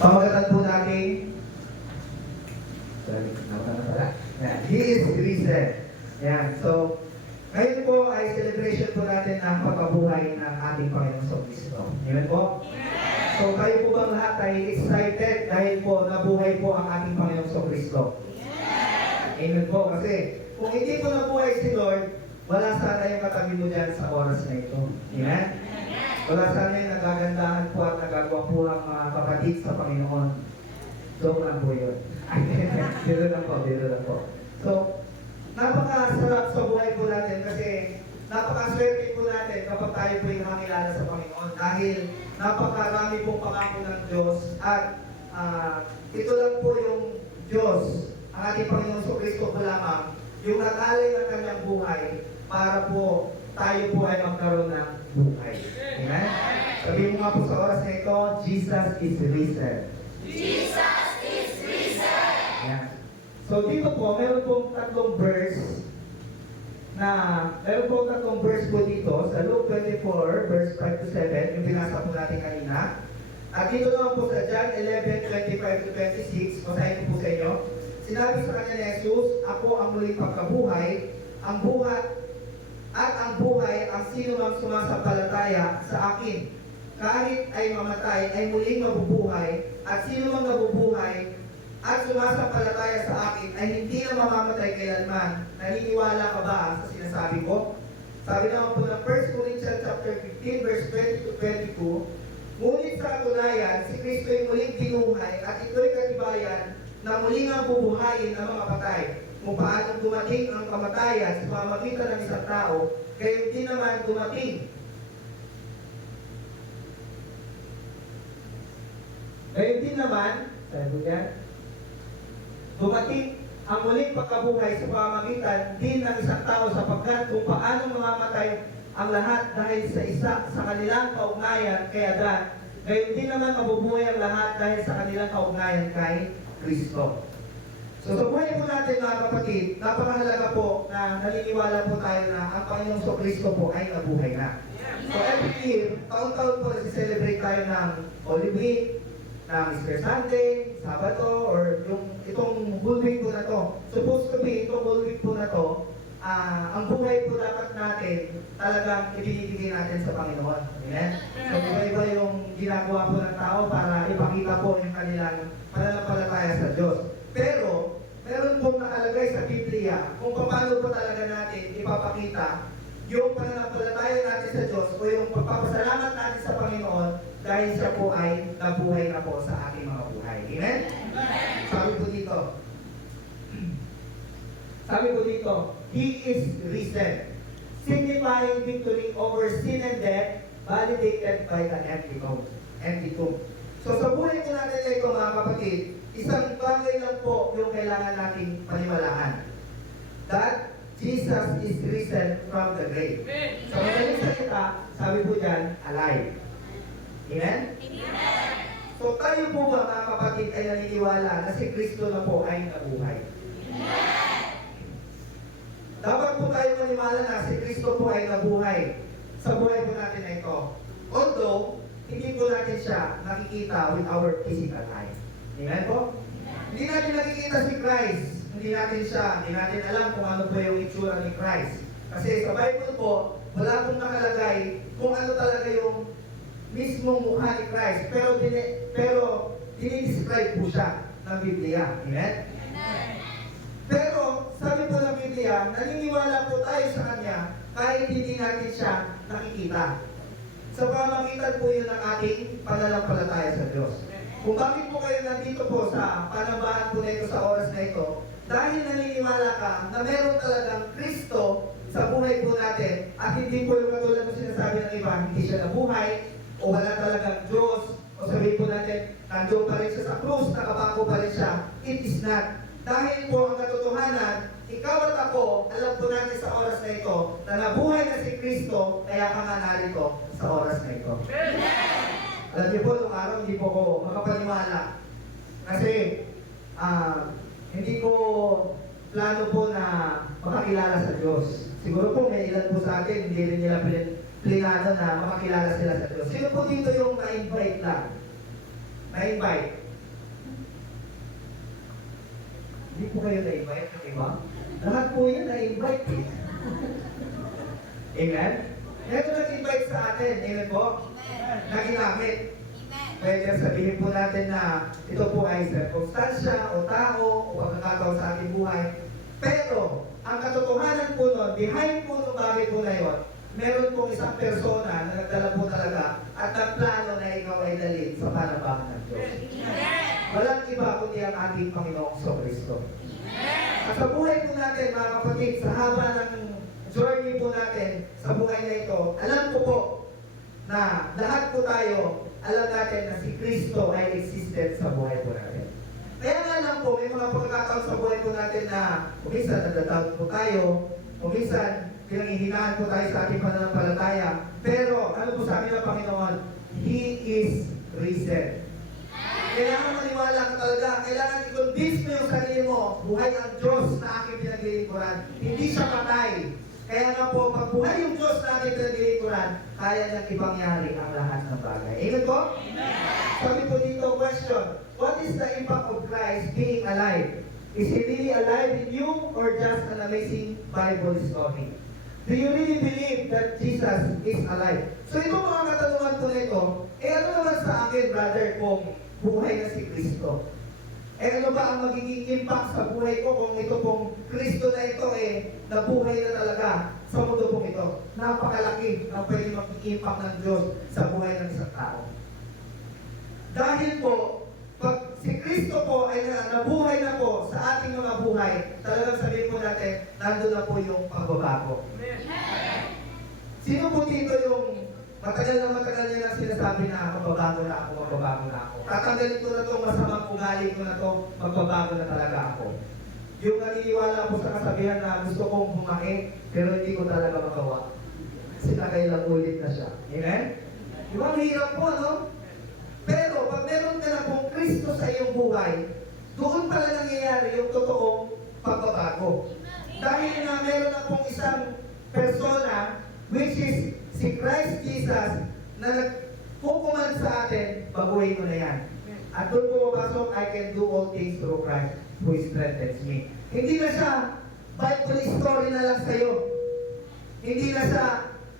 Pamagatan po natin, sorry, yan, He is risen. Yan, so, ngayon po ay celebration po natin ng pagkabuhay ng ating Panginoong Kristo. Amen po? So, kayo po bang lahat ay excited dahil po nabuhay po ang ating Panginoong Kristo? Amen po, kasi kung hindi po nabuhay si Lord, wala sana yung katabi mo dyan sa oras na ito. Amen? Wala sana yung nagagandahan po at nagagawa po ang mga kapatid sa Panginoon. Joke lang po yun. Biro lang po, biro lang po. So, napakasarap sa buhay po natin kasi napakaswerte po natin kapag tayo po yung nakilala sa Panginoon dahil napakarami pong pangako ng Diyos at ito lang po yung Diyos, ang ating Panginoon Kristo po lamang, yung nag-alay ng kanyang buhay para po tayo po ay magkaroon ng buhay. Amen? Sabihin mo nga po sa oras na ito, Jesus is risen. Jesus is risen. Ayan. So dito po, meron pong tatlong verse po dito sa Luke 24, verse 5 to 7, yung binasa po natin kanina. At dito naman po sa John 11, 25 to 26, basahin ko po sa inyo. Sinabi sa kanya ni Jesus, ako ang muling pagkabuhay, ang buhay ang sino mang sumasampalataya sa akin. Kahit ay mamatay, ay muling mabubuhay, at sino mang nabubuhay at sumasampalataya sa akin ay hindi na mamamatay kailanman. Naniniwala ka ba sa sinasabi ko? Sabi naman po ng 1 Corinthians chapter 15, verse 20 to 22, ngunit sa katunayan, si Kristo ay muling binuhay at ito'y katibayan na muling ang bubuhayin ang mga patay. Kung paano dumating ang kamatayan sa pamamagitan ng isang tao, gayon din naman dumating. Gayon din naman, sabi ko yan, dumating ang muling pagkabuhay sa pamamagitan din ng isang tao sapagkat kung paano mamamatay ang lahat dahil sa isa sa kanilang kaugnayan kay Adan, gayon din naman mabubuhay ang lahat dahil sa kanilang kaugnayan kay Kristo. So sa buhay po natin mga kapatid, napakahalaga po na naniniwala po tayo na ang Panginoong Kristo po ay nabuhay na. So every year, taon-taon po nasi-celebrate tayo ng Holy Week, ng Easter Sunday, Sabado, or itong Holy Week po na to. Supposed to be, itong Holy Week po na to, ang buhay po dapat natin talagang ibinibigay natin sa Panginoon. Amen? So iba-iba yung ginagawa po ng tao para ipakita po yung kanilang pananampalataya sa Diyos. Pero, meron pong nakalagay sa Biblia kung paano po talaga natin ipapakita yung pananampalataya natin sa Diyos o yung pagpapasalamat natin sa Panginoon dahil siya po ay nabuhay na po sa ating mga buhay. Amen? Sabi po dito, He is risen, signifying victory over sin and death, validated by the empty tomb. So sa buhay po natin ito mga kapatid, isang bagay lang po yung kailangan nating paniwalaan. That Jesus is risen from the grave. Sa madaling salita, sabi po dyan, alive. Amen? So tayo po ba mga kapatid ay naniniwala na si Kristo na po ay nabuhay? Dapat po tayo maniwala na si Kristo po ay nabuhay sa buhay po natin na ito. Although, hindi po natin siya nakikita with our physical eye. Amen po? Hindi natin nakikita si Christ. Hindi natin alam kung ano po yung itsura ni Christ. Kasi sa Bible po, wala pong nakalagay kung ano talaga yung mismong mukha ni Christ. Pero dinidescribe po siya ng Biblia. Amen? Pero, sabi po ng Biblia, naniniwala po tayo sa Kanya kahit hindi natin siya nakikita. Sa pamamagitan po yun ng ating pananampalataya sa Diyos. Kung bakit po kayo nandito po sa panambahan po na ito sa oras na ito, dahil naniniwala ka na meron talagang Kristo sa buhay po natin at hindi po yung katulad ng sinasabi ng iba, hindi siya nabuhay o wala talagang Diyos o sabihin po natin, nandiyon pa rin siya sa krus, nakapako pa rin siya. It is not. Dahil po ang katotohanan, ikaw at ako, alam po natin sa oras na ito, na nabuhay na si Kristo, kaya ka nga narito sa oras na ito. Alam niyo po, nung araw, hindi po ko makapaniwala. Kasi, hindi ko plano po na makakilala sa Diyos. Siguro po, may ilan po sa atin, hindi rin nila plinano na makakilala sila sa Diyos. Sino po dito yung na-invite lang? Na-invite. Hindi po kayo na-invite ng iba? Lahat po yan na-invite. Amen? Meron nag-invite sa atin. Amen po? Na ginamit. Pwede sabihin po natin na ito po ay circumstansya o tao o pagkakataon sa ating buhay. Pero, ang katotohanan po nun, behind po ng bagay po na yun, meron pong isang persona na nagdala po talaga at nagplano na ikaw ay dalhin sa panabang ng Diyos. Walang iba kundi ang ating Panginoong Kristo. At sa buhay po natin, mga kapatid, sa haba ng journey po natin sa buhay na ito, alam ko po na lahat po tayo, alam natin na si Kristo ay existent sa buhay po natin. Kaya nga lang po, may mga pagkakataon sa buhay po natin na kuminsan nadadoubt po tayo, kuminsan pinanghihinaan po tayo sa ating pananampalataya. Pero ano po sabi ng Panginoon? He is risen. Kailangan maniwala ka talaga. Kailangan i-convince mo yung sarili mo, buhay ang Diyos na aking pinaglilingkuran. Hindi siya patay. Kaya nga po, pag buhay yung Diyos na aking pinaglilingkuran, kaya niyang ipangyari ang lahat ng bagay. Amen po? Sabi po dito, question, what is the impact of Christ being alive? Is He really alive in you or just an amazing Bible story? Do you really believe that Jesus is alive? So itong mga katanungan po nito, ano naman sa akin, brother, kung buhay na si Kristo? Ano ba ang magiging impact sa buhay ko kung ito pong Kristo na ito nabuhay na talaga sa mundo pong ito? Napakalaki ang pwede mag-impact ng Diyos sa buhay ng isang tao. Dahil po, pag si Kristo po ay nabuhay na po sa ating mga buhay, talagang sabihin po natin, nandun na po yung pagbabago. Sino po dito yung matagal niya na sinasabi na magbabago na ako, magbabago na ako. Tatanggalin ko na itong masamang ugali ko na ito, magbabago na talaga ako. Yung naniniwala po sa kasabihan na gusto kong bumae, pero hindi ko talaga magawa. Sinakailang ulit na siya. Amen? Di ba, mahirap po, no? Pero pag meron ka na pong Kristo sa iyong buhay, doon pala nangyayari yung totoong pagbabago. Dahil na meron na pong isang persona, which is si Christ Jesus, na nagkukuman sa atin, baguhin ko na yan. At doon pumapasok, I can do all things through Christ who strengthens me. Hindi na siya Bible story na lang sa'yo. Hindi na siya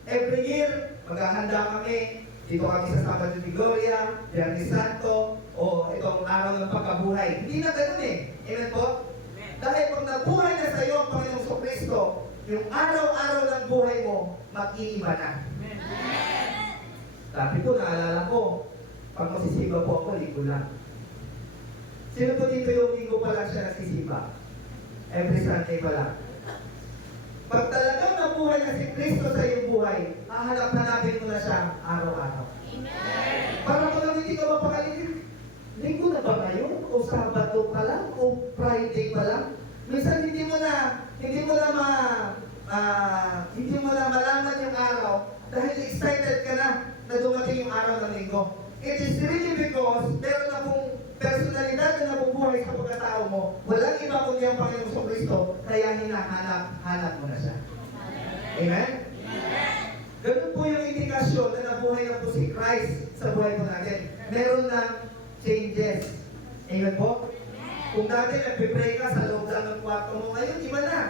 every year, maghahanda kami, dito kami sa Sabado de Gloria, Viernes Santo, o itong araw ng pagkabuhay. Hindi na ganun Amen po? Dahil pag nabuhay na sa iyo ang Panginoong Kristo, yung araw-araw ng buhay mo, mag-iiba na. Dati po, naalala ko, pag masisiba po ako, linggo lang. Sino po dito yung linggo pa lang siya nasisiba? Every Sunday pa lang. Pag talagang nabuhay na si Kristo sa iyong buhay, hahanap-hanapin mo na siya araw-araw. Para kung hindi ka mapakaligid, linggo na ba ngayon? O Sabado pa lang? O Friday pa lang? Minsan hindi mo na malaman yung araw dahil excited ka na dumating yung araw ng linggo. It is really because meron na pong personalidad na nabubuhay sa pagkatao mo. Walang iba kundi ang Panginoong Kristo, kaya hinahanap mo na siya. Amen? Ganun po yung indikasyon na nabuhay na po si Christ sa buhay po natin. Meron ng changes. Amen po? Kung dati nagpipray ka sa loob lang ng kwarto mo, ngayon iba na.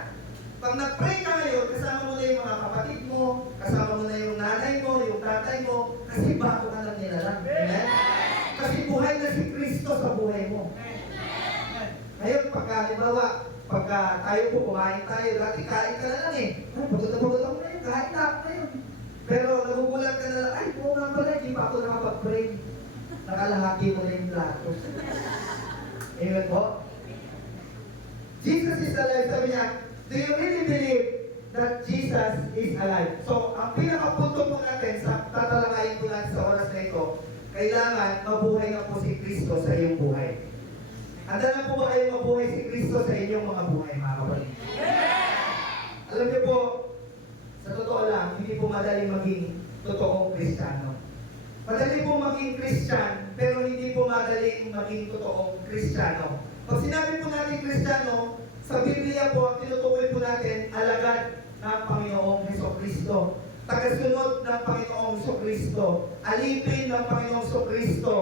Pag nag-pray ka ngayon, kasama mo na yung mga kapatid mo, kasama mo na yung nanay mo, yung tatay mo, kasi bago ka lang nila lang. Amen? Kasi buhay na si Kristo sa buhay mo. Ngayon, pagka tayo po kumain tayo, dati kain ka na lang Ay, pagod ako na yun, kain na ako na yun. Pero nagugulat ka na lang, ay, oo nga pala, hindi pa ako nakapag-pray. Nakalahati mo na yung plato. Amen po? Jesus is alive. Sabi niya, do you really believe that Jesus is alive? So, ang pinakapunto po natin sa tatalakayin po natin sa oras na ito, kailangan mabuhay na po si Kristo sa iyong buhay. Handa na po ba kayo mabuhay si Kristo sa inyong mga buhay, mga kapatid? Alam niyo po, sa totoo lang, hindi po madaling maging totoong Kristiyano. Madali po maging Christian, pero hindi po madaling maging totoong Kristiyano. Pag sinabi po natin Kristiyano, sa Biblia po, ang tinutukoy po natin, alagad ng Panginoong Jesucristo. Tagasunod ng Panginoong Jesucristo. Alipin ng Panginoong Jesucristo.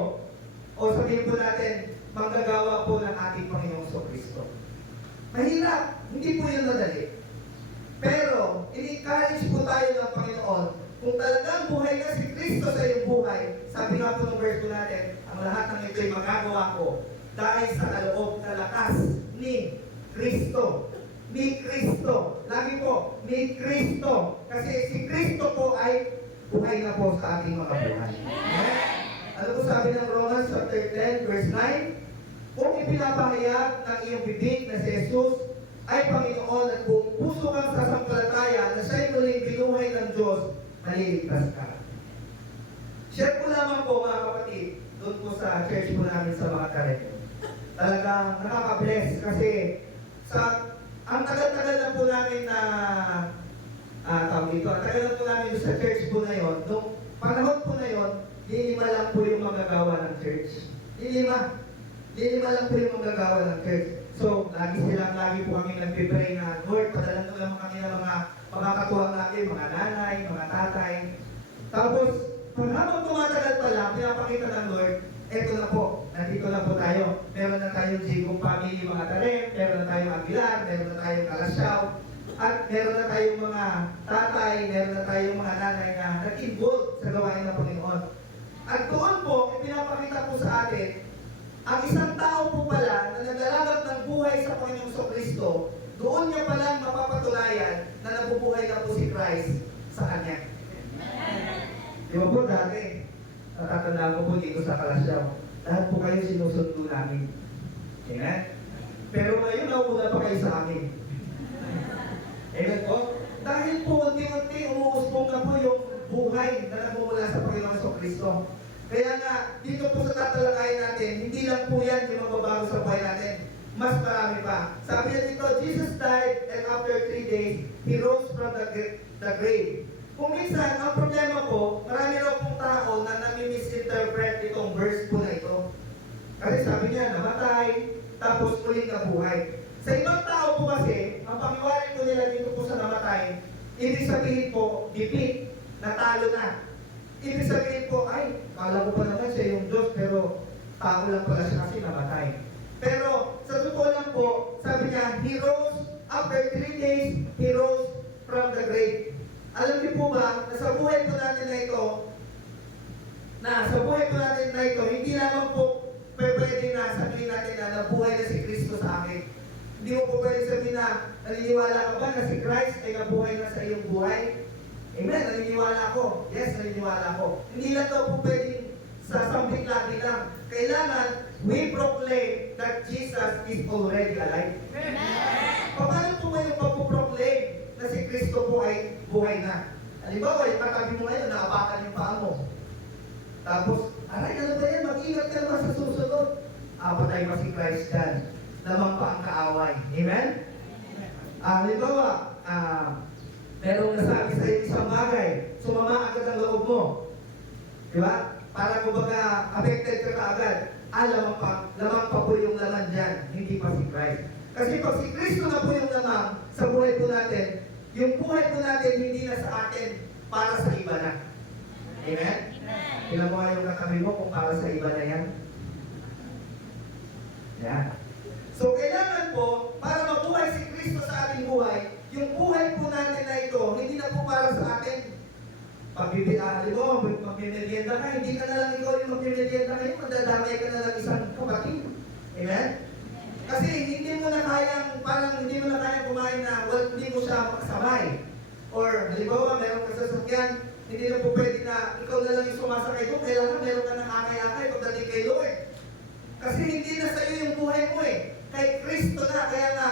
O sabihin po natin, manggagawa po ng ating Panginoong Jesucristo. Mahirap. Hindi po yun madali. Pero, in-encourage po tayo ng Panginoon, kung talagang buhay na si Kristo sa iyong buhay, sabi nga po ng verse ko natin, ang lahat ng ito'y magagawa ko dahil sa kaloob na lakas ni Kristo. Ni Kristo. Lagi po, ni Kristo. Kasi si Kristo po ay buhay na po sa ating mga buhay. Ano po sabi ng Romans chapter 10, verse 9? Kung ipinapahayag ng iyong bibig na si Jesus ay Panginoon at kung puso kang sasampalataya na siya'y muling binuhay ng Diyos, maliligtas ka. Share ko lamang po mga kapatid, doon po sa church po namin sa mga Kareno. Talagang nakaka-bless kasi ang tagal-tagal na po namin na tawag dito, ang tagal na po namin doon sa church po na yon. Nung panahon po na yon, lilima lang po yung magagawa ng church. Lilima lang po yung magagawa ng church. So, lagi po kami nagpipray na, Lord, padalan mo lang kami ng mga katuwang natin, mga nanay, mga tatay. Tapos, habang tumatagal pa lang, pinapakita ng Lord, eto na po, nandito na po tayo. Meron na tayong Jigong family, mga Tarem, meron na tayong Aguilar, meron na tayong Kalasyaw, at meron na tayong mga tatay, meron na tayong mga nanay na nag-involve sa gawain ng Panginoon. At doon po, pinapakita po sa atin, ang isang tao po pala na naglalagap ng buhay sa Panginoong Kristo, doon niya palang mapapatunayan na nabubuhay na po si Christ sa Kanya. Di ba po dati, natatandaan ko po dito sa Kalasyaw, lahat po kayo sinusundo namin. Amen? Pero ngayon, nauna pa kayo sa amin. Amen po? Dahil po, unti-unti, umuusbong na po yung buhay na nagmumula sa Panginoong Kristo. Kaya nga, dito po sa tatalakayin natin, hindi lang po yan yung magbabago sa buhay natin. Mas marami pa. Sabi niya dito, Jesus died and after 3 days, He rose from the grave. Kung minsan, ang problema po, marami raw pong tao na nami-misinterpret itong verse po na ito. Kasi sabi niya, namatay, tapos muling nabuhay. Sa ibang tao po kasi, ang pag-iwanan po nila dito po sa namatay, ibig sabihin po, defeat, natalo na. Ibig sabihin po, ay, kala ko pa naman siya yung Diyos, pero tao lang pala siya kasi namatay. Pero, sa totoo lang po, sabi niya, He rose, after 3 days, He rose from the grave. Alam niyo po ba, na sa buhay po natin na ito, hindi lamang po pwede na sabihin natin na nabuhay na si Kristo sa akin. Hindi mo po pwede sabihin na, naniniwala ka ba na si Christ ay nabuhay na sa iyong buhay? Amen, naniniwala ako. Yes, naniniwala ako. Hindi lang ito po pwedeng sasambit lagi lang. Kailangan, we proclaim that Jesus is already alive. Amen. Paano po ngayon papuproclaim na si Kristo po ay buhay na? Halimbawa, yung katabi mo ngayon, nakapakan yung paa mo. Tapos, aray, ano ba yan? Mag-ingat ka naman sa susunod. Patay pa si Christ dyan. Lamang pa ang kaaway. Amen? Halimbawa, merong nasabi sa isang bagay, sumama agad ang loob mo. Di ba? Para kumbaga, affected ka kaagad. Lamang pa po yung laman dyan, hindi pa si Christ. Kasi pag si Kristo na po yung lamang sa buhay po natin, yung buhay po natin hindi na sa atin, para sa iba na. Amen? Tingnan mo nga yung katabi mo kung para sa iba na yan. Yan. So, kailangan po, para mabuhay si Kristo sa ating buhay, yung buhay po natin na ito, hindi na po para sa atin. Pagbibigyan mo, magmimerienda ka, hindi ka na lang ikaw yung magmimerienda kayo, madadamay ka na lang isang kapatid. Amen? Kasi hindi mo na kayang, parang hindi mo na kayang kumain na, hindi mo siya makasabay. Or, halimbawa, meron ka sa sasakyan, hindi na po pwede na ikaw na lang yung sumasakay doon, kailangan meron ka ng akay-akay pagdating kay Lord. Kasi hindi na sa iyo yung buhay mo eh. Kay Kristo na, kaya nga,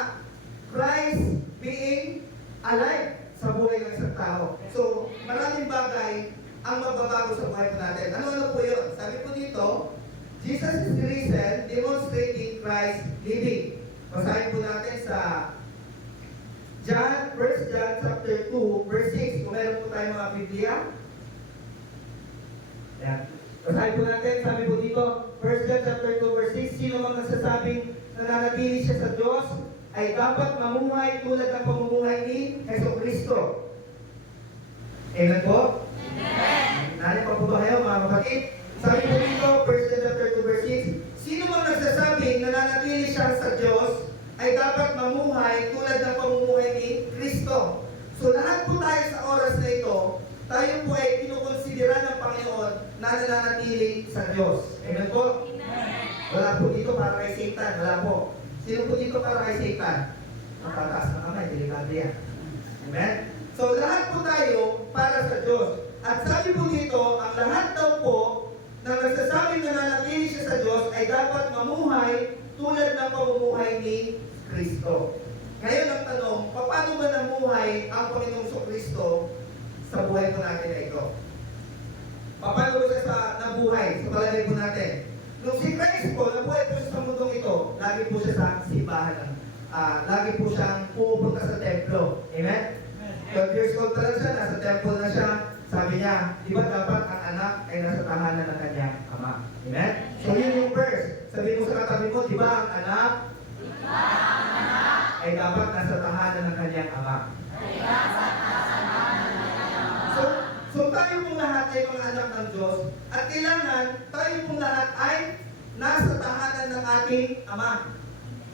Christ being alive sa buhay ng isang tao. So, maraming bagay ang magbabago sa buhay po natin. Ano po yun? Sabi po dito, Jesus is risen, demonstrating Christ living. Basahin po natin sa 1 John chapter 2, verse 6. Kung meron po tayong mga Biblia. Yan. Basahin po natin, sabi po dito, 1 John chapter 2, verse 6. Sino mang nagsasabing nananatili siya sa Diyos, ay dapat mamuhay tulad ng pamumuhay ni Jesucristo. Amen po? Amen. Nari pa po ba kayo mga kapatid? Sabi po dito, 1 John chapter 2, verse 6. Sino mang nagsasabing nananatili siya sa Diyos, ay ay dapat mamuhay tulad ng pamumuhay ni Kristo. So lahat po tayo sa oras na ito, tayo po ay kinukonsidera ng Panginoon na nananatili sa Diyos. Amen po? Wala po dito para kay Satan. Wala po. Sino po dito para kay Satan? Matataas na kamay, delikado yan. Amen? So lahat po tayo para sa Diyos. At sabi po dito, ang lahat daw po na nagsasabing nananatili siya sa Diyos ay dapat mamuhay tulad ng pamumuhay ni Kristo. Ngayon ang tanong, paano ba namuhay ang Panginoong Kristo sa buhay po natin na ito? Paano ba siya nabuhay sa palagay po natin? Nung si Christ po, nabuhay po siya sa mundong ito, lagi po siya sa simbahan. Lagi po siyang pumupunta sa templo. Amen? 12 years old pa lang siya, nasa temple na siya. Sabi niya, di ba dapat ang anak ay nasa tahanan ng kanyang ama? Amen? So yun yung verse. Sabi mo sa katabi mo, di ba ang anak ay dapat nasa tahanan ng kanyang ama? So tayo pong lahat ay mga anak ng Diyos at kailangan tayo pong lahat ay nasa tahanan ng ating ama.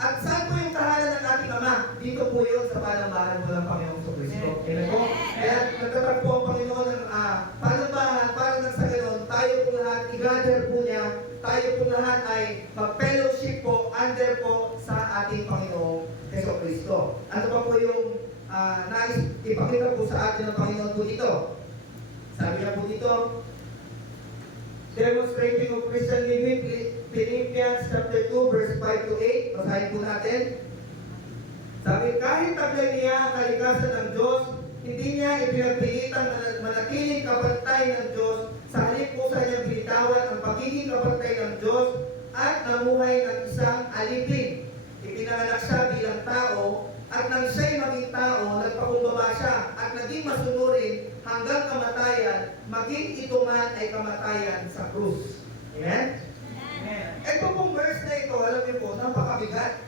At saan po yung tahanan ng ating ama? Dito po yun sa palambahan po ng Panginoong Kristo. Kaya po, kaya nagtatagpo ang Panginoon ng palambahan para nang sa ganon, tayo po lahat, i-gather po niya, tayo po lahat ay mag-fellowship po, under po sa ating Panginoong Kristo. Ano pa po yung nais ipakita po sa atin ng Panginoon po dito? Sabi niya po dito, demonstrating of Christian living, Philippians chapter 2, verse 5 to 8. Basahin po natin. Sabi, kahit taglay niya ang kalikasan ng Diyos, hindi niya ipinagpilitan manatiling kapantay ng Diyos, sa halip po sa niyang binitawan ang pagiging kapantay ng Diyos at namuhay ng isang alipin. Ipinanganak siya bilang tao, at nang siya'y maging tao, nagpakumbaba siya at naging masunurin hanggang kamatayan, maging ito man ay kamatayan sa krus. Amen? Ito pong verse na ito, alam niyo po, napakabigat.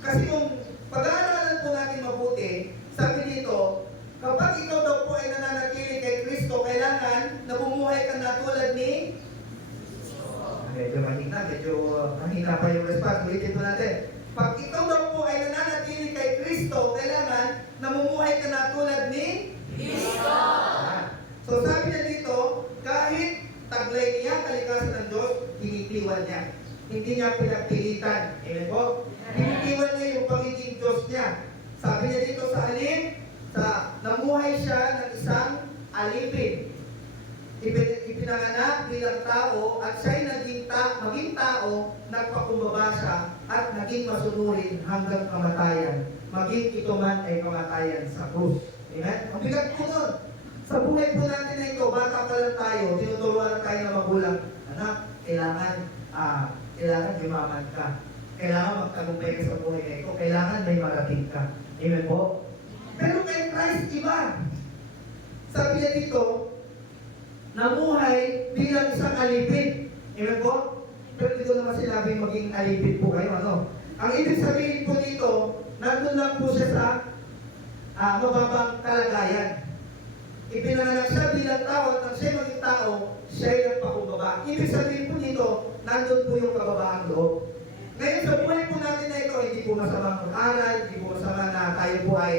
Kasi kung pag-aaralan po natin mabuti, sabi dito, kapag ikaw daw po ay nananatili kay Kristo, kailangan na bumuhay ka na tulad ni medyo mahina pa yung response. Ulitin po natin. Pag ikaw daw po ay nananatili kay Kristo, kailangan namumuhay ka na tulad ni Kristo. So sabi niya dito, kahit taglay niya kalikasan ng Diyos, tinitiwan niya. Hindi niya pinagpilitan. Amen po? Tinitiwan niya yung pagiging Diyos niya. Sabi niya dito sa alin, namuhay siya ng isang alipin. Ipinanganak bilang tao at siya'y maging tao, nagpakumbaba siya at naging masunurin hanggang kamatayan. Maging ito man ay kamatayan sa krus. Amen? Ang bigat po nun. Sa buhay po natin na ito, bata pa lang tayo, tinuturuan na tayo ng magulang. Anak, kailangan yumaman ka. Kailangan magtagumpay ka sa buhay na ito. Kailangan may marating ka. Amen po? Pero kay Christ, iba. Sabi niya dito, namuhay bilang isang alipin. Amen po? Pero dito naman sinabing maging alipin po kayo. Ano? Ang ibig sabihin po dito, nandun lang po siya sa mababang kalagayan. Ipinanganak siya bilang tao at nang siya maging tao, siya ay nagpakumbaba. Ibig sabihin po dito, nandun po yung kababaang loob. Ngayon sa buhay po natin na ito, hindi po masamang mag-aral, hindi po masama na tayo po ay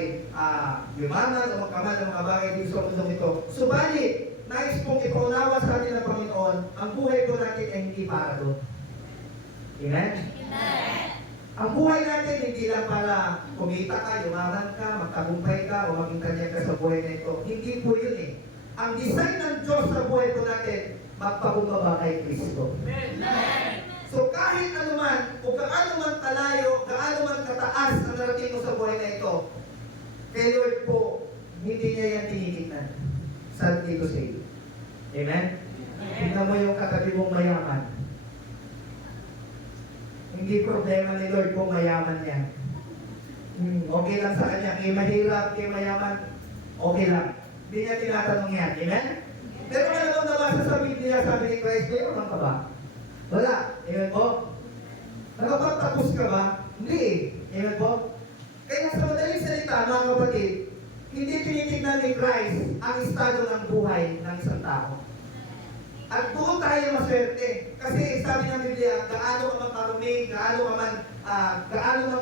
yumaman o magkaman ng mga bagay dito sa mundong ito. Subalit, nais pong ipaunawa sa atin ng Panginoon, ang buhay po natin ay hindi para doon. Amen? Amen. Ang buhay natin hindi lang para kumita ka, yumaman ka, magtagumpay ka, o maging kanya ka sa buhay na ito. Hindi po yun eh. Ang design ng Diyos sa buhay po natin, magpakumbaba kay Kristo. Amen. So kahit ano man, o gaano man kalayo, gaano man kataas ang narating mo sa buhay na ito, kay Lord po, hindi niya yan tinitignan. Sa dito sa iyo. Amen? Tignan mo yung katabi mong mayaman. Hindi problema ni Lord kung mayaman yan. Okay lang sa kanya. Kaya mahirap, kaya mayaman, okay lang. Hindi niya tinatanong yan. Amen? Pero alam mo nabasa sa Biblia, sabi ni Christ, mayaman ka ba? Wala. Amen po? Nakapagtapos ka ba? Hindi eh. Amen po? Kaya sa madaling salita, mga kapatid, hindi tinitignan ni Christ ang estado ng buhay ng isang tao. At doon tayo maswerte. Kasi sabi ng Biblia, gaano ka man karumi, gaano man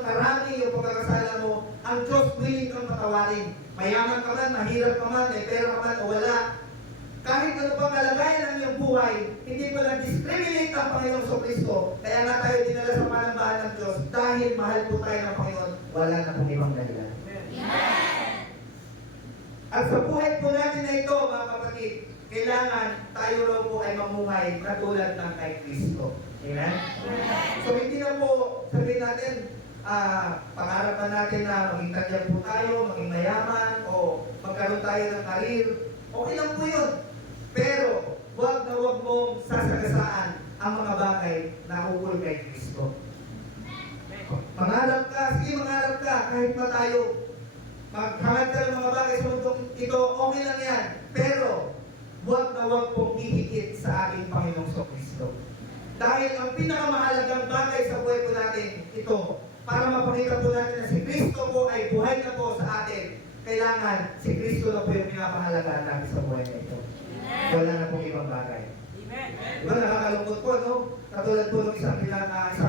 karami yung pagkakasala mo, ang Diyos willing kang patawarin. Mayaman ka man, mahirap ka man, may pera ka man o wala. Kahit ano pang kalagayan ng iyong buhay, hindi mo lang discriminate ang Panginoong Kristo. Kaya nga tayo dinala sa panambahan ng Diyos dahil mahal po tayo ng Panginoon, wala na pong ibang dahilan. At sa buhay po natin na ito, mga kapatid, kailangan tayo raw po ay mamuhay katulad ng kay Kristo. Amen? So hindi na po sabihin natin, pangarap na natin na maging tanyag po tayo, maging mayaman, o magkaroon tayo ng karir. Okay lang po yun. Pero, huwag na huwag mong sasagasaan ang mga bagay na ukol kay Kristo. Mangarap ka, sige mangarap ka, kahit pa tayo. Maghangad ka ng mga bagay sa mundong ito, okay lang yan. Pero, huwag na huwag pong ihigit sa ating Panginoong Kristo. Dahil ang pinakamahalagang bagay sa buhay po natin, ito, para mapakita po natin na si Kristo po ay buhay na po sa atin, kailangan si Kristo na po yung pinapahalagaan natin sa buhay na ito. Wala na pong ibang bagay. Diba nakakalungkot po, no? Katulad po ng isang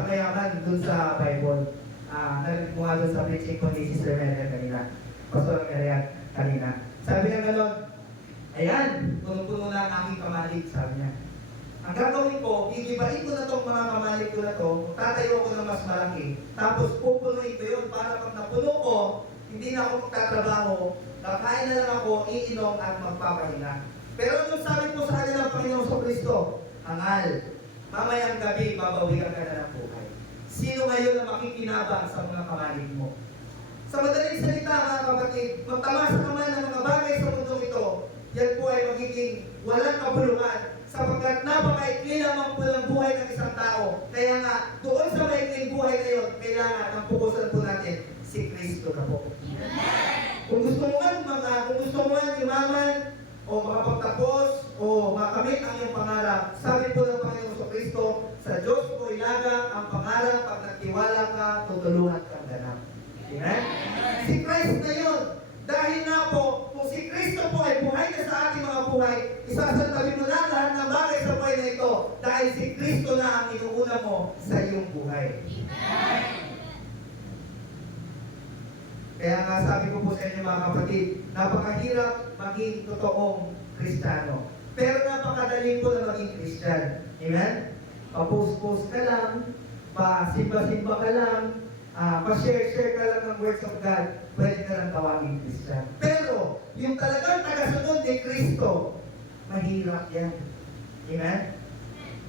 mayaman dun sa Bible. Narinig mo nga dun sa preaching ko ni Sister Merian kanina. Pastor Merian kanina. Sabi niya gano'n, ayan, punong-puno na ang aking kamalig, sabi niya. Ang gagawin ko, gigibain ko na itong mga kamalig ko na ito, tatayo ko na mas malaki, tapos pupunuin ko yun para pag napuno ko, hindi na ako magtatrabaho, kakain na lang ako, iinom at magpapahinga. Pero nung sabi po sa kanya ng Panginoong Kristo, Hangal, mamayang gabi, babawian ka na ng buhay. Sino ngayon na makikinabang sa mga kamalig mo? Sa madaling salita, mga kapatid, magtamasa ka man ng mga bagay sa mundong ito, yan po ay magiging walang kabuluhan, sapagkat napakaikli lamang po ng buhay ng isang tao. Kaya nga, doon sa maikling buhay na yun, kailangan ang pukusan po natin si Kristo na po. Kung gusto mo man yumaman, o makapagtapos, o makamit ang iyong pangarap, sabi po ng Panginoon Kristo, sa Diyos po ilaga ang pangarap, pag nagtiwala ka, tutulungan kang ganap. Amen? Si Christ na yun. Dahil na po, kung si Kristo po ay buhay na sa ating mga buhay, isasantabi mo na lahat ng bagay sa buhay na ito, dahil si Kristo na ang inuuna mo sa iyong buhay. Kaya nga sabi ko po sa inyo mga kapatid, napakahirap maging totoong Kristiyano. Pero napakadali po na maging Kristyan. Amen? Pa-post-post ka lang, pa-simba-simba ka lang, pa-share-share ka lang ng words of God, pwede ka lang tawagin Kristyan. Pero, yung talagang tagasunod ni Kristo, mahirap yan. Amen?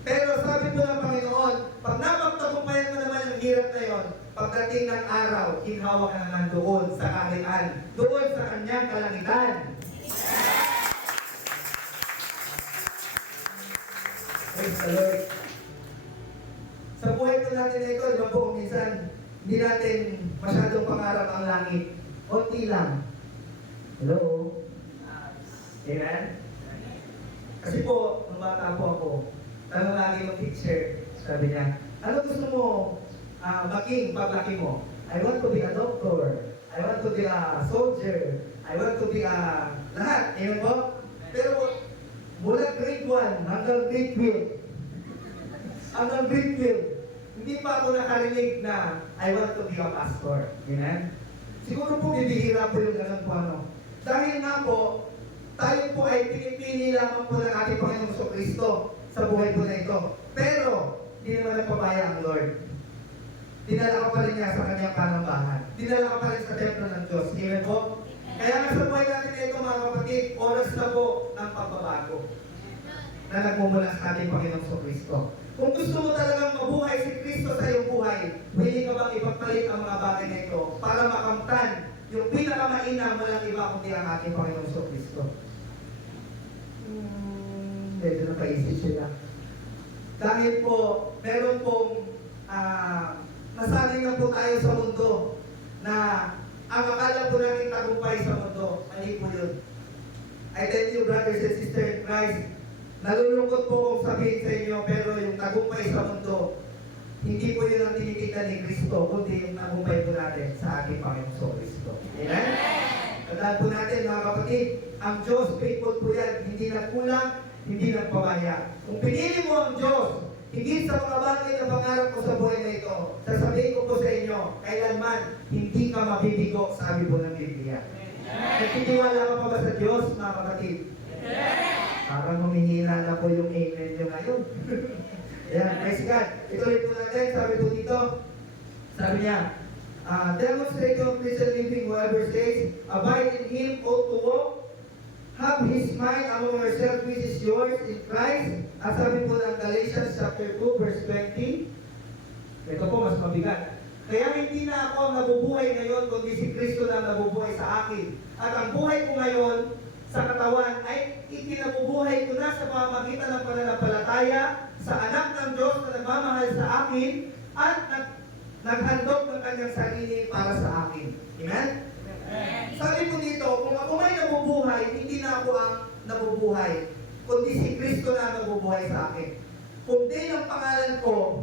Pero sabi po ng Panginoon, pag napagtagumpayan mo naman yung hirap na yon, pagdating ng araw, ginhawa ka naman doon sa kaharian, doon sa kanyang kalangitan. Praise the Lord. Sa buhay po natin na ito, diba po, minsan, hindi natin masyadong pangarap ang langit. Kunti lang. Hello? Amen? Kasi po, nung bata po ako, tanong lagi yung teacher, sabi niya, ano gusto mo maging paglaki mo? I want to be a doctor. I want to be a soldier. I want to be a lahat. Amen po? Pero mula grade 1 hanggang grade 12, hindi pa ako nakarinig na I want to be a pastor. Amen? Siguro po bibihira po yung ganun po ano. Dahil nga po, tayo po ay pinipili lamang po ng ating Panginoong Kristo sa buhay po na ito. Pero, hindi naman nagpapaya ang Lord. Dinala ka pa rin niya sa kanyang panambahan. Dinala ka pa rin sa templo ng Diyos. Amen po? Kaya nga sa buhay natin na ito mga kapatid, oras na po ng pagbabago na nagmumula sa ating Panginoong Kristo. Kung gusto mo talagang mabuhay si Kristo sa iyong buhay, willing ka bang ipagpalit ang mga bagay na ito para makamtan yung pinakamainam walang iba kundi ang ating Panginoong Kristo? Medyo napaisip sila. Dahil po, meron pong nasanay na po tayo sa mundo na ang akala po natin tagumpay sa mundo, mali po yun. I tell you, brothers and sisters in Christ, nalulungkot po kung sabihin sa inyo, pero yung tagumpay sa mundo, hindi po yun ang tinitignan ni Kristo, kundi yung tagumpay po natin sa ating Panginoong Kristo. Amen? Tandaan po natin mga kapatid, ang Diyos, faithful po yan, hindi nagkulang, hindi nagpabaya. Kung pinili mo ang Diyos, higit sa mga bagay na pangarap ko sa buhay na ito, sasabihin ko po sa inyo, kailanman hindi ka mabibigo, sabi po ng Biblia. Nagtitiwala ka pa ba sa Diyos, mga kapatid? Parang humihina na po yung amen nyo ngayon. Yan, praise God. Ituloy po natin, sabi po dito, sabi niya, demonstrate of Christian living, whoever says, abide in Him, ought to walk, have His mind among yourselves, which is yours in Christ. At sabi po ng Galatians chapter 2, verse 20, ito po mas mabigat. Kaya hindi na ako ang nabubuhay ngayon, kundi si Kristo na ang nabubuhay sa akin. At ang buhay ko ngayon sa katawan ay ikinabubuhay ko na sa pamamagitan ng pananampalataya sa anak ng Diyos na nagmamahal sa akin at naghandog ng kanyang sarili para sa akin. Amen? Sabi po dito, kung ako may nabubuhay, hindi na ako ang nabubuhay, kundi si Kristo na ang nabubuhay sa akin. Kung din ang pangalan ko,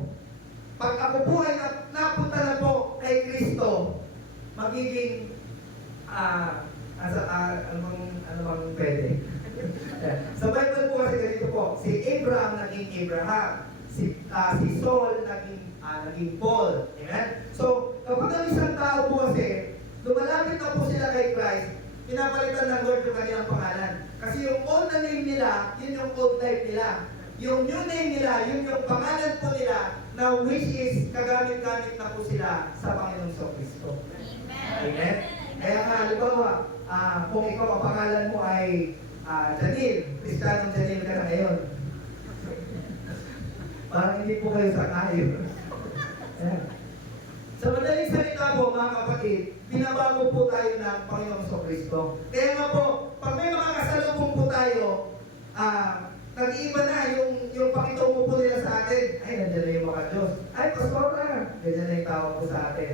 pag ako po ay napunta na po kay Kristo, magiging, ano bang pwede? Sa Bible po kasi ganito po, si Abraham naging Abraham, si Saul naging Paul. Amen? So, kapag ang isang tao po kasi, lumalapit na po sila kay Christ, pinapalitan ng Lord yung kanilang pangalan. Kasi yung old na name nila, yun yung old life nila. Yung new name nila, yun yung pangalan po nila, na which is kagamit-gamit na po sila sa Panginoong Kristo. Amen? Kaya nga, halimbawa, kung ikaw ang pangalan mo ay Janil, Kristiyanong Janil ka na ngayon. Parang hindi po kayo sangayon. Sa madaling salita po, mga kapatid, binabago po tayo ng Panginoong Kristo. Kaya nga po, pag may mga kasalubong po tayo, nag-iiba na yung pakitungo po nila sa atin. Ay, nandiyan na yung mga Diyos. Ay, pastor na. Ganyan na yung tawag po sa atin.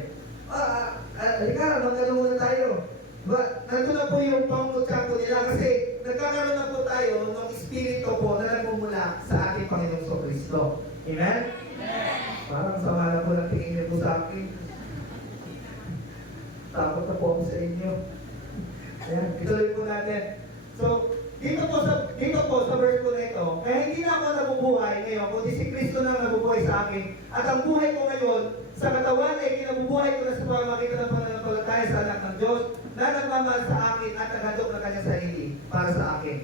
Halika, magkano muna tayo. Nandun na po yung pangutsa po nila kasi nagkakaroon na po tayo ng espiritu po na nagmumula sa ating Panginoong Kristo. Amen? Parang sama na po ng tingin niyo po sa akin. Takot na po ako sa inyo. Ayan, ituloy po natin. So, dito po sa verse po na ito, kaya hindi na ako nabubuhay ngayon, kundi si Kristo na nabubuhay sa akin. At ang buhay ko ngayon, sa katawan ay kinabubuhay ko na sa pamamagitan ng pananampalataya sa anak ng Diyos na nagmamahal sa akin at naghandog ng kanyang sarili para sa akin.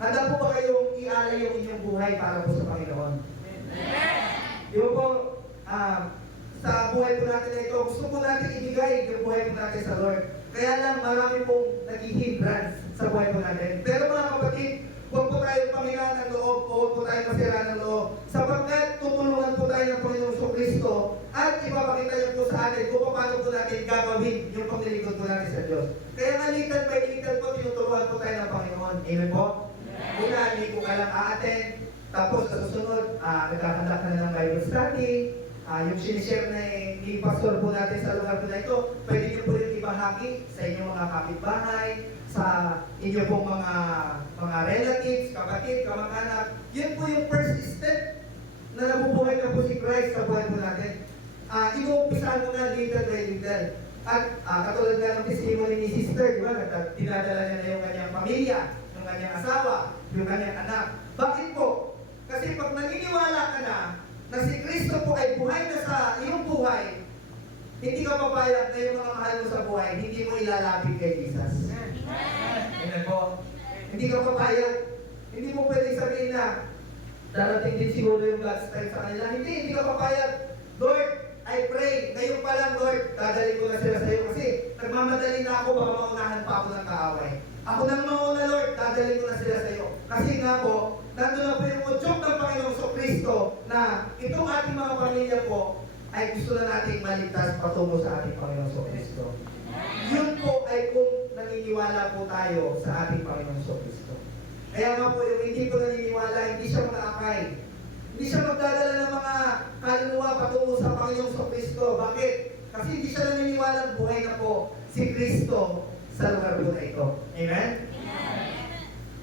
Handa po ba kayong ialay yung inyong buhay para po sa Panginoon? Yung po, sa buhay po natin na ito, gusto po natin ibigay yung buhay po natin sa Lord. Kaya lang marami pong nag-hindrance sa buhay po natin. Pero mga kapatid, huwag po tayong panghinaan ng loob o huwag po tayong masira ng loob. Sapagkat tutulungan po tayo ng Panginoong Kristo at ipapakita niyo po sa atin kung paano po natin gagawin yung paglilingkod po natin sa Diyos. Kaya nga little by little po, tinuturuan po tayo ng Panginoon. Amen po? Una, hindi po ka lang aaten. Tapos sa susunod, nagkakandak na ng Bible study. Yung sinishare na ni pastor po natin sa lugar po na ito, pwede niyo po rin ibahagi sa inyong mga kapitbahay, sa inyong pong mga relatives, kapatid, kamag-anak. Yun po yung first step na nabubuhay na po si Christ sa buhay po natin. Inuumpisahan mo na little by little. At katulad nga ng testimony ni sister, di ba? Dinadala niya na yung kanyang pamilya, yung kanyang asawa, yung kanyang anak. Bakit po? Kasi pag naniniwala ka na si Kristo po ay buhay na sa iyong buhay, hindi ka papayag na yung mga mahal mo sa buhay, hindi mo ilalapit kay Jesus. Amen po. Hindi ka papayag. Hindi mo pwedeng sabihin na darating din siguro yung God's time sa kanila. Hindi ka papayag. Lord, I pray, ngayon pa lang Lord, dadalhin ko na sila sa iyo kasi nagmamadali na ako, baka maunahan pa ako ng kaaway. Ako nang mauna Lord, dadalhin ko na sila sa iyo. Kasi nga po, nandun na po yung udyok ng Panginoong Kristo na itong ating mga pamilya po ay gusto na nating maligtas patungo sa ating Panginoong Kristo. Yun po ay kung naniniwala po tayo sa ating Panginoong Kristo. Kaya nga po yung hindi po naniniwala, hindi siya makaakay. Hindi siya magdadala ng mga kaluluwa patungo sa Panginoong Kristo. Bakit? Kasi hindi siya naniniwala buhay na po si Kristo sa lugar po na ito. Amen?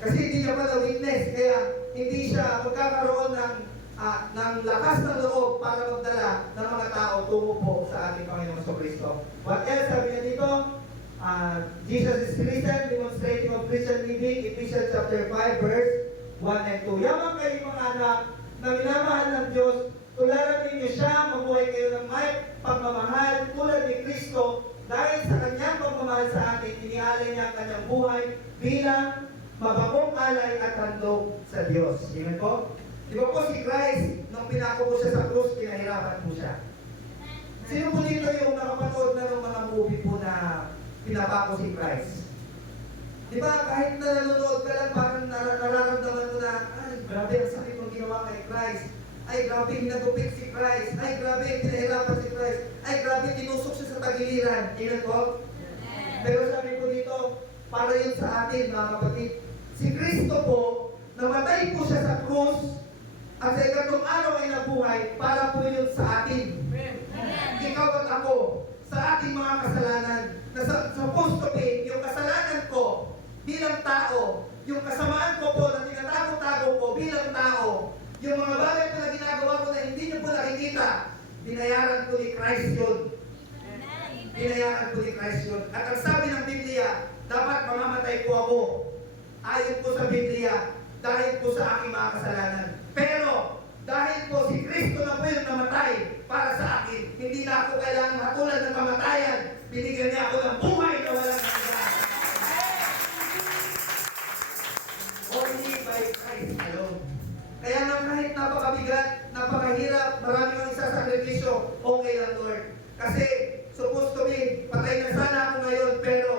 Kasi hindi niya pala witness, kaya hindi siya magkakaroon ng lakas ng loob para magdala ng mga tao tungo po sa ating Panginoong Kristo. What else sabi niya dito? Jesus is risen, demonstrating of Christian living, Ephesians chapter 5, verse 1 and 2. Yaman kayo mga anak, na minamahal ng Diyos, tularan ninyo siya, mabuhay kayo ng may pagmamahal tulad ni Kristo dahil sa kanyang pagmamahal sa atin, inialay niya ang kanyang buhay bilang mabagong alay at handog sa Diyos. Amen po? Di ba po si Christ, nung pinako po siya sa krus, pinahirapan po siya. Sino po dito yung nakapanood na ng mga movie po na pinapako si Christ? Di ba, kahit na nanonood ka lang, parang nararamdaman mo na, ay, grabe ang sakit ng ginawa kay Christ. Ay, grabe hinagupit si Christ. Ay, grabe pinahirapan si Christ. Ay, grabe tinusok siya sa tagiliran. Amen po? Pero sabi po dito, para yun sa atin, mga kapatid, si Kristo po, namatay po siya sa krus, at sa ikatlong araw ay nabuhay, para po yun sa atin. Ikaw at ako, sa ating mga kasalanan, na supposed to be, yung kasalanan ko bilang tao, yung kasamaan ko po na tinatago-tago ko bilang tao, yung mga bagay ko na ginagawa ko na hindi niyo po nakikita, binayaran ko ni Christ yun. Binayaran ko ni Christ yun. At ang sabi ng Biblia, dapat mamamatay po ako. Ayon po sa Biblia, dahil po sa aking mga kasalanan. Pero, dahil po si Kristo na po yung namatay para sa akin, hindi na ako kailangan hatulan ng kamatayan. Binigyan niya ako ng buhay na walang hanggan. Only by Christ alone. Kaya nga kahit napakabigat, napakahirap, marami kang isasakripisyo, okay lang Lord. Kasi, supposed to be, patay na sana ako ngayon, pero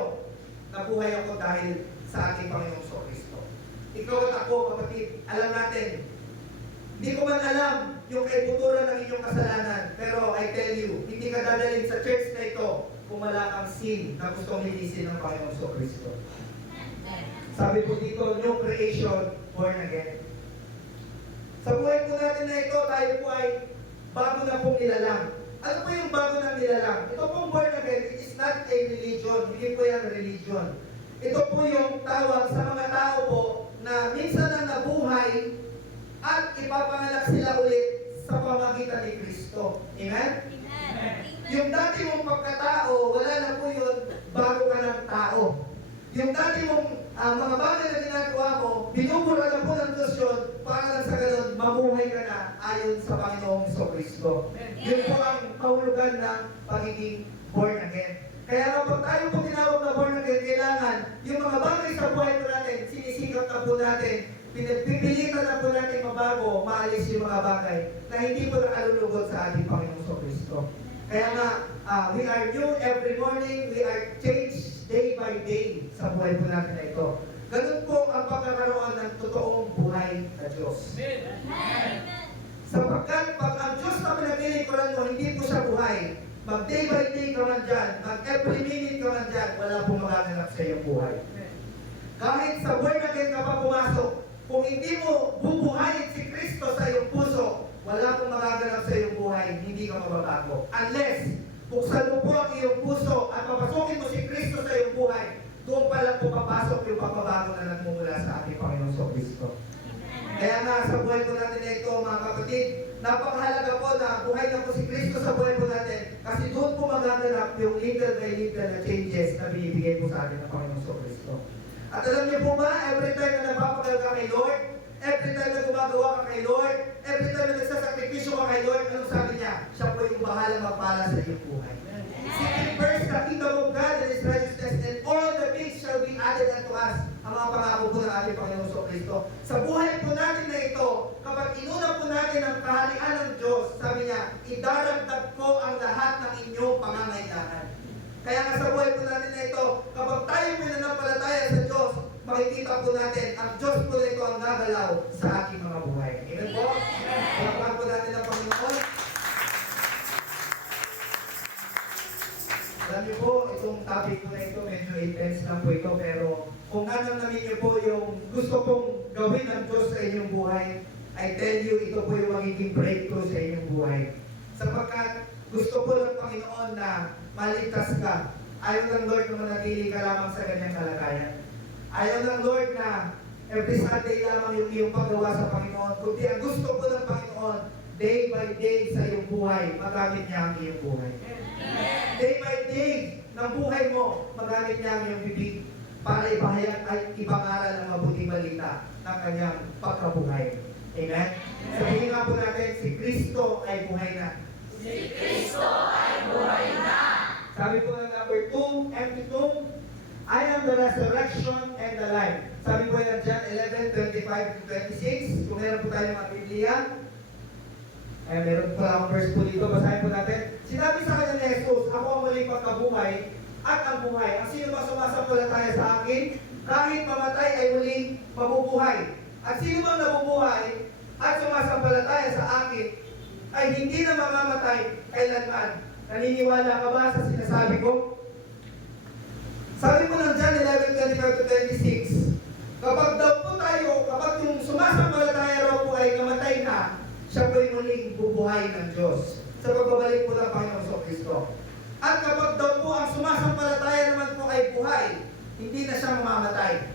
nabuhay ako dahil sa ating Panginoong Kristo. Ikaw at ako, kapatid, alam natin, hindi ko man alam yung kaibuturan ng inyong kasalanan, pero I tell you, hindi ka dadalhin sa church na ito kung wala kang sin na gustong linisin ng Panginoong Kristo. Sabi po dito, new creation, born again. Sa buhay po natin na ito, tayo po ay bago na pong nilalang. Ano po yung bago na nilalang? Ito pong born again, it is not a religion. Hindi po yan religion. Ito po yung tawag sa mga tao po na minsan lang nabuhay at ipapanganak sila ulit sa pamagitan ni Kristo. Amen? Yung dati mong pagkatao, wala na po yun, bago ka ng tao. Yung dati mong mga bagay na ginagawa mo, binubura na po ng Diyos yun, para lang sa ganun, mabuhay ka na ayon sa Panginoong Kristo. Yun po ang kahulugan ng pagiging born again. Kaya nga pag tayo po tinawag na born again, kailangan yung mga bagay sa buhay po natin, sinisikap na po natin, pinagpipilitan na po natin mabago, maalis yung mga bagay na hindi po nakalulugod sa ating Panginoong Kristo. Kaya nga, we are new every morning, we are changed day by day sa buhay po natin na ito. Ganun po ang pagkakaroon ng totoong buhay na Diyos. Sapagkat pag ang Diyos na pinaglilingkuran mo, hindi po siya buhay. Mag day by day ka man dyan, mag every minute ka man dyan, wala pong magaganap sa iyong buhay. Kahit sa buhay na kayo ka pa pumasok, kung hindi mo bubuhayin si Kristo sa iyong puso, wala pong magaganap sa iyong buhay, hindi ka mababago. Unless, buksan mo po ang iyong puso at papasukin mo si Kristo sa iyong buhay, doon pa lang po papasok yung pagbabago na nagmumula sa ating Panginoong Kristo. Kaya nga sa buhay po natin na ito, mga kapatid, napakahalaga po na buhay na po si Kristo sa buhay po natin kasi doon po magaganap yung little by little na changes na binibigay po sa atin ng Panginoong Kristo. At alam niyo po ba, every time na nagpapagal ka kay Lord, every time na gumagawa ka kay Lord, every time na nagsasakripisyo ka kay Lord, anong sabi niya? Siya po yung bahalang magpala sa iyong buhay. Seek first the kingdom of God and His righteousness, and all the things shall be added unto us. Ang mga pangako po ng ating Panginoong Kristo. Sa buhay po natin na ito, kapag inuna po natin ang kaharian ng Diyos, sabi niya, idaragdag ko ang lahat ng inyong pangangailangan. Kaya nga sa buhay po natin na ito, kapag tayo po nananampalataya sa Diyos, makikita po natin, ang Diyos po na ito ang gagalaw sa ating mga buhay. Amen po? Palapakan po natin ang Panginoon. Alam niyo po, itong topic po na ito, medyo intense lang po ito, pero kung namin niyo po yung gusto pong gawin ng Diyos sa inyong buhay, I tell you, ito po yung magiging breakthrough sa inyong buhay. Sapagkat gusto po ng Panginoon na maligtas ka. Ayaw ng Lord na manatili ka lamang sa ganyang kalagayan. Ayaw ng Lord na every Sunday lamang yung iyong paggawa sa Panginoon. Kundi ang gusto po ng Panginoon, day by day sa iyong buhay, magamit niya ang iyong buhay. Day by day ng buhay mo, magamit niya ang iyong bibig para ipahayag ay ipangaral ng mabuting balita ng kanyang pagkabuhay. Amen? Sabihin nga po natin, si Kristo ay buhay na. Si Kristo ay buhay na. Sabi po ng number 2, empty tomb, I am the resurrection and the life. Sabi po yan John 11:25-26. Kung meron po tayo mga Biblia, meron po akong verse po dito, basahin po natin. Sinabi sa kanya ni Jesus, ako ang muling pagkabuhay at ang buhay. Ang sino ba sumasampalataya sa akin, kahit mamatay ay muling mabubuhay. At sino bang nabubuhay at sumasampalataya sa akin, ay hindi na mamamatay kailanman. Naniniwala ka ba sa sinasabi ko? Sabi po ng John 11:25-26, kapag daw po tayo, kapag yung sumasampalataya raw po ay kamatay na, siya po ay muling bubuhay ng Diyos sa pagbabalik po ng Panginoon sa Kristo. At kapag daw po ang sumasampalataya naman po ay buhay, hindi na siya mamamatay.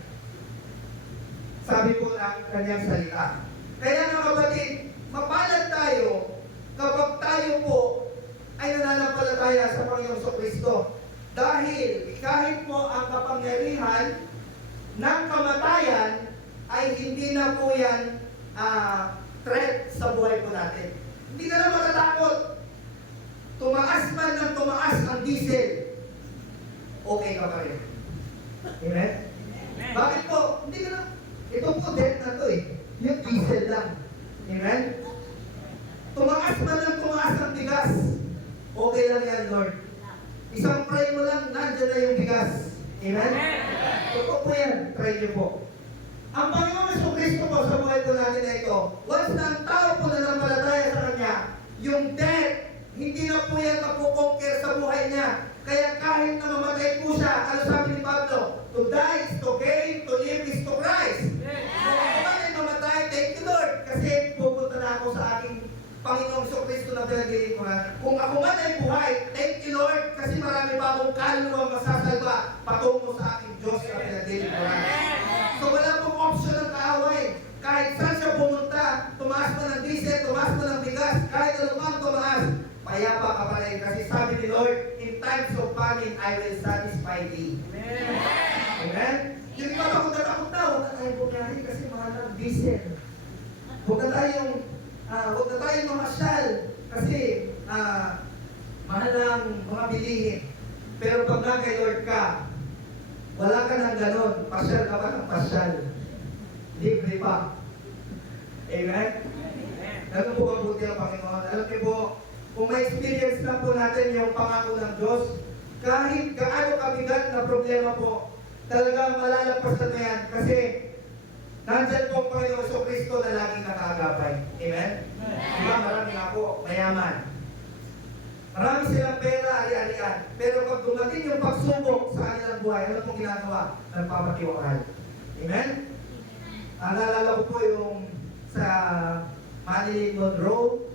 Sabi po ng kanyang salita. Kaya nga kapatid, mapalad tayo kapag tayo po ay nananampalataya sa Panginoon sa Kristo. Dahil kahit po ang kapangyarihan ng kamatayan ay hindi na po yan threat sa buhay po natin. Hindi ka na matatakot. Tumaas man ng tumaas ang diesel, okay ka pa rin. Amen? Bakit po? Hindi ka na. Ito po death na to eh. Yung diesel lang. Amen? Tumaas man ng tumaas ang bigas, okay lang yan, Lord. Isang pray mo lang, nandiyan na yung bigas. Amen? Totoo po yan. Try niyo po. Ang Panginoon Jesucristo po sa buhay po natin na ito, once na ang tao po na nanampalataya sa Kanya, yung death, hindi na po yan mapukonquer sa buhay niya. Kaya kahit na mamatay po siya, ano sabi ni Pablo? To die is to gain, to live is to Christ. Kung ako man ay mamatay, thank you Lord. Kasi pupunta na ako sa aking Panginoong Jesucristo na pinag-iikuhan. Kung ako man ay buhay, thank you Lord. Kasi marami pa akong kaluluwang masasalba patungo sa aking Diyos na pinag-iikuhan. So wala pong option ng kaaway. Kahit saan siya pumunta, tumaas mo ng diesel, tumaas mo ng bigas, kahit anumang tumaas, payapa ka pa rin. Kasi sabi ni Lord, in times of famine, I will satisfy thee. Amen? Amen? Yung iba takot na, huwag na tayong bumiyari kasi mahal ng diesel. Huwag na tayong mamasyal kasi mahal ng mga bilihin. Pero pag na kay Lord ka, wala ka ng ganon, pasyal ka pa ng pasyal. Libre pa. Amen? Ganun po ang buti ng Panginoon. Alam niyo po, kung may experience lang po natin yung pangako ng Diyos, kahit gaano kabigat na problema po, talagang malalagpasan mo yan. Kasi, nandyan po ang Panginoon Jesucristo na laging nakaagapay. Amen? Diba marami nga po, mayaman. Marami silang pera, ari-arian. Pero pag dumating yung pagsubok sa kanilang buhay, ano pong ginagawa? Nagpapatiwakal. Amen? Naalala ko po yung sa Marilyn Monroe.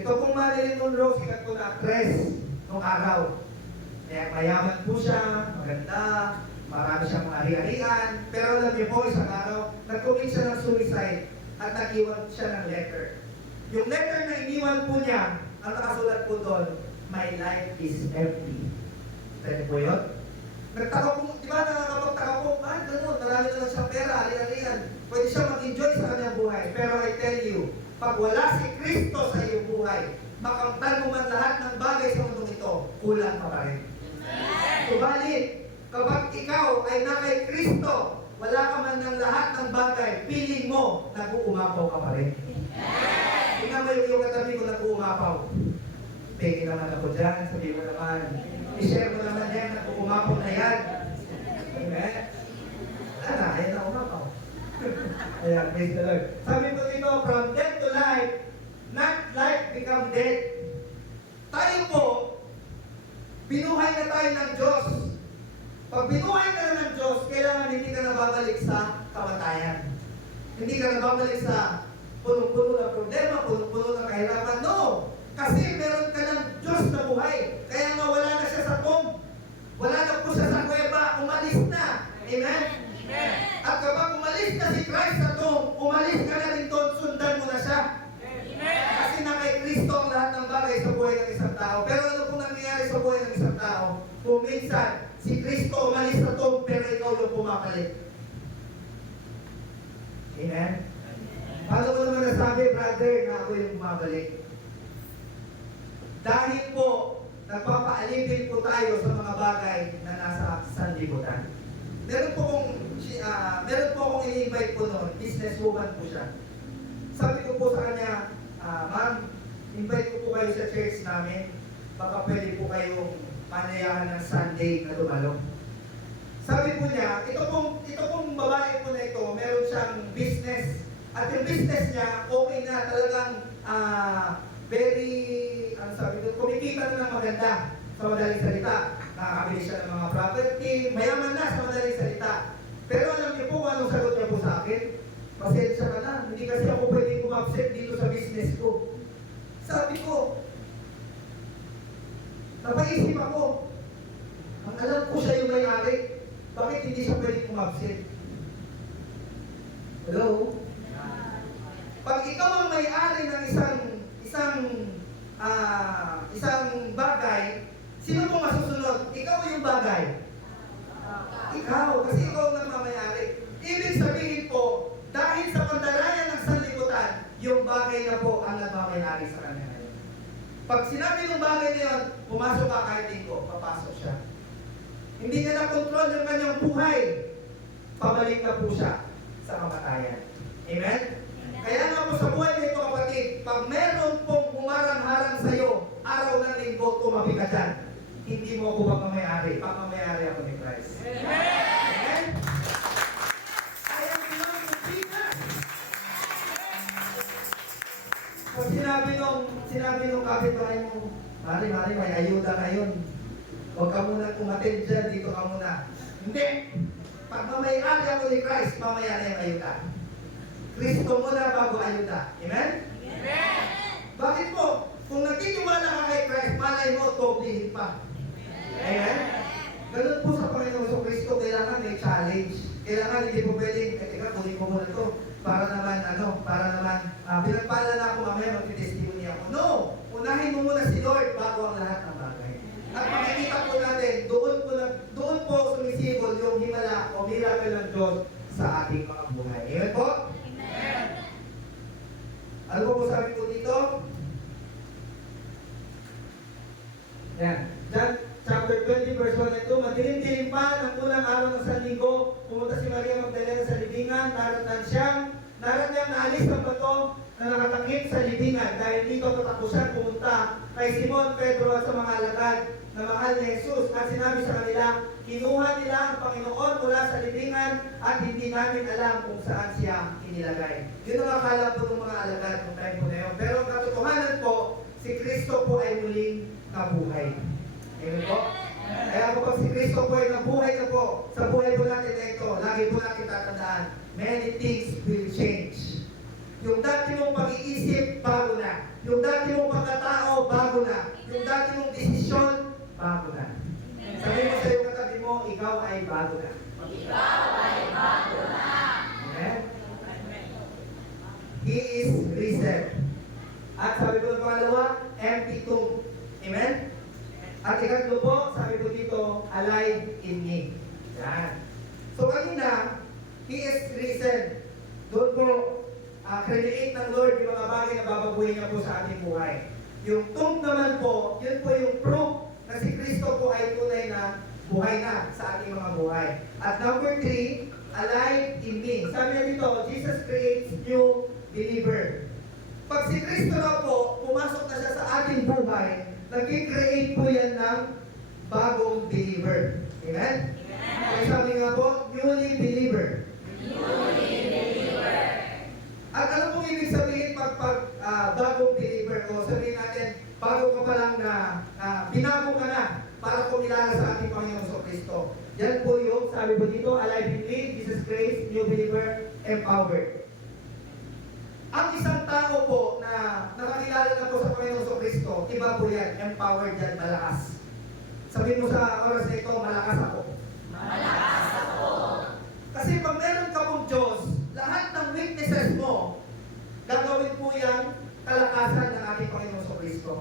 Ito pong Marilyn Monroe, sikat po na actress nung araw. Kaya mayaman po siya, maganda, marami siyang mga ari-arian. Pero alam niyo po, isang araw, nag-commit siya ng suicide at nag-iwan siya ng letter. Yung letter na iniwan po niya, ang nakasulat po doon, my life is empty. Pwede po yun? Nagtaka po, di ba nakakapagtaka po, ganun, marami na lang siyang pera, ari-arian. Pwede siya mag-enjoy sa kanyang buhay. Pero I tell you, pag wala si Kristo sa iyong buhay, makamtan mo man lahat ng bagay sa mundong ito, kulang pa rin. Subalit, kapag ikaw ay na kay Kristo, wala ka man ng lahat ng bagay, piling mo, nag-uumapaw ka pa rin. Tingnan mo yung katabi mo, nag-uumapaw. Pegi naman ako dyan, sabi mo naman, i-share mo naman yan, nag-uumapaw na yan. Amen? Wala na, ayan na umapaw. Ayan, praise the Lord. Sabi ko dito, from death to life, not life become death. Tayo po, binuhay na tayo ng Diyos. Pag binuhay ka na ng Diyos, kailangan hindi ka nababalik sa kamatayan. Hindi ka nababalik sa punong-puno na problema, punong-puno na kahirapan. No! Kasi meron ka ng Diyos na buhay. Kaya nga wala na siya sa tomb. Wala na po siya sa kuweba. Umalis na. Amen? Amen. At kapag umalis na si Christ sa tomb, umalis ka na rin doon, sundan mo na siya. Amen. Kasi na kay Kristo ang lahat ng bagay sa buhay ng isang tao. Pero ano pong nangyayari sa buhay ng isang tao? Kung minsan, si Kristo umalis sa tomb, pero ikaw yung pumapalit. Amen? Paano mo naman nasabi, brother, na ako yung bumabalik? Dahil po, nagpapaalipin po tayo sa mga bagay na nasa sanlibutan. Meron po akong ini-invite po noon, businesswoman po siya. Sabi ko po sa kanya, ma'am, invite ko po kayo sa church namin. Baka pwede po kayong manayahan ng Sunday na dumalo. Sabi po niya, ito pong babae po na ito, meron siyang business. At yung business niya, okay na, talagang kumikita na ng maganda sa madaling salita. Nakakabili siya ng mga property, mayaman na sa madaling salita. Pero alam niyo po kung anong sagot niya po sa akin? Pasensya ka na, hindi kasi ako pwedeng kumabsent dito sa business ko. Sabi ko, napaisip ako, ang alam ko siya yung may-ari, bakit hindi siya pwedeng kumabsent? Hello? Pag ikaw ang may-ari ng isang bagay, sino pong masusunod? Ikaw yung bagay. Ikaw, kasi ikaw ang nagmamayari. Ibig sabihin po, dahil sa pandarayan ng sanlibutan, yung bagay na po ang nagmamayari sa kanya ngayon. Pag sinabi ng bagay na yun, pumasok ka kahit linggo, papasok siya. Hindi niya na-control yung kanyang buhay. Pabalik na po siya sa kamatayan. Amen? Kaya nga po sa buhay nito kapatid, pag meron pong humarang-harang sa'yo, araw ng linggo, tumabi ka dyan. Hindi mo ako pagmamayari. Pagmamayari ako ni Christ. Amen? I am belong to Jesus. Pag sinabi nung kapitbahay mo, Mari, may ayuda ngayon. Huwag ka muna kumatin dyan, dito ka muna. Hindi. Pagmamayari ako ni Christ, mamaya na yung ayuda. Kristo muna bago ayuda. Amen? Amen. Bakit po? Kung nagtitiwala ka kay Christ, malay mo, doblehin pa. Amen? Ganun po sa Panginoon sa Kristo, kailangan may challenge. Kailangan hindi po pwedeng, teka, kunin ko muna ito. Para naman, pinagpala na ako mamaya, magtitestimony ako. No! Unahin mo muna si Lord bago ang lahat ng bagay. At makikita po natin, doon po sumisibol yung himala o miracle ng Diyos sa ating mga buhay. Amen po? Amen. Ano po sabi ko dito? Yan. John chapter 20 verse 1 and 2. Madilim-dilim pa ng unang araw ng Sanlinggo, pumunta si Maria Magdalena sa libingan, naran niyang naalis ang bato na nakatakip sa libingan. Dahil dito katapusan pumunta kay Simon, Pedro at sa mga alagad na mahal ni Jesus. At sinabi sa kanila, kinuha nila ang Panginoon mula sa libingan at hindi namin alam kung saan siya inilagay. Yun ang akala po ng mga alagad kung tayo po na yun. Pero ang katotohanan po, si Kristo po ay muling nabuhay. Amen po? Kaya kapag si Kristo po ay nabuhay na po, sa buhay po natin na ito, lagi po natin tatandaan, many things will change. Yung dati mong pag-iisip, bago na. Yung dati mong pagkatao, bago na. Yung dati mong desisyon, bago na. Sabi mo sa iyong katabi mo, ikaw ay bago na. Ikaw ay bago na. Amen? He is risen. At sabi ko ng pangalawa, empty tomb. Amen? At ikatlo po, sabi ko dito, alive in me. Yan. So kanina, He is risen. Doon po, create ng Lord yung mga bagay na babaguhin niya po sa ating buhay. Yung tomb naman po, yun po yung proof na si Kristo po ay tunay na buhay na sa ating mga buhay. At number 3, alive in me. Sabi niya dito, Jesus creates new believer. Pag si Kristo na po, pumasok na siya sa ating buhay, nag-create po yan ng bagong believer. Amen? Kaya sabi nga po, newly believer. Newly believer. At ano pong ibig sabihin pag bagong believer? O sabihin natin, bago ka pa lang na binago ka na para kumilala sa ating Panginoon sa Kristo. Yan po yung sabi po dito, alive in me, Jesus Christ, new believer, empowered. Ang isang tao po na nakakilala na po sa Panginoon sa Kristo, iba po yan, empowered yan, malakas. Sabihin mo sa oras na ito, malakas ako. Malakas ako. Kasi pag meron ka pong Diyos, lahat ng weaknesses mo, gagawin po yan kalakasan ng ating Panginoon sa Kristo.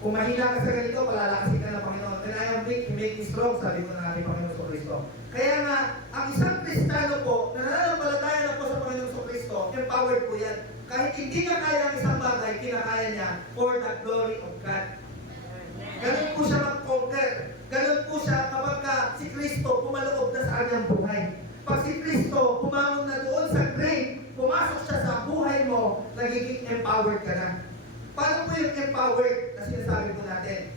Kung mahina ka sa ganito, palalakasin ka ng Panginoon. When I am weak, you make me strong, sabi ko ng ating Panginoon sa Kristo. Kaya nga, ang isang Kristiyano po, na nananampalataya na po sa Panginoon sa Kristo, empowered po yan. kahit hindi niya kaya ang isang bagay, kinakaya niya for the glory of God. Ganun po siya mag-conquer. Ganun po siya kapag si Kristo pumaloob na sa kanyang buhay. Pag si Kristo pumangon na doon sa grave, pumasok siya sa buhay mo, nagiging empowered ka na. Paano po yung empowered na sinasabi po natin?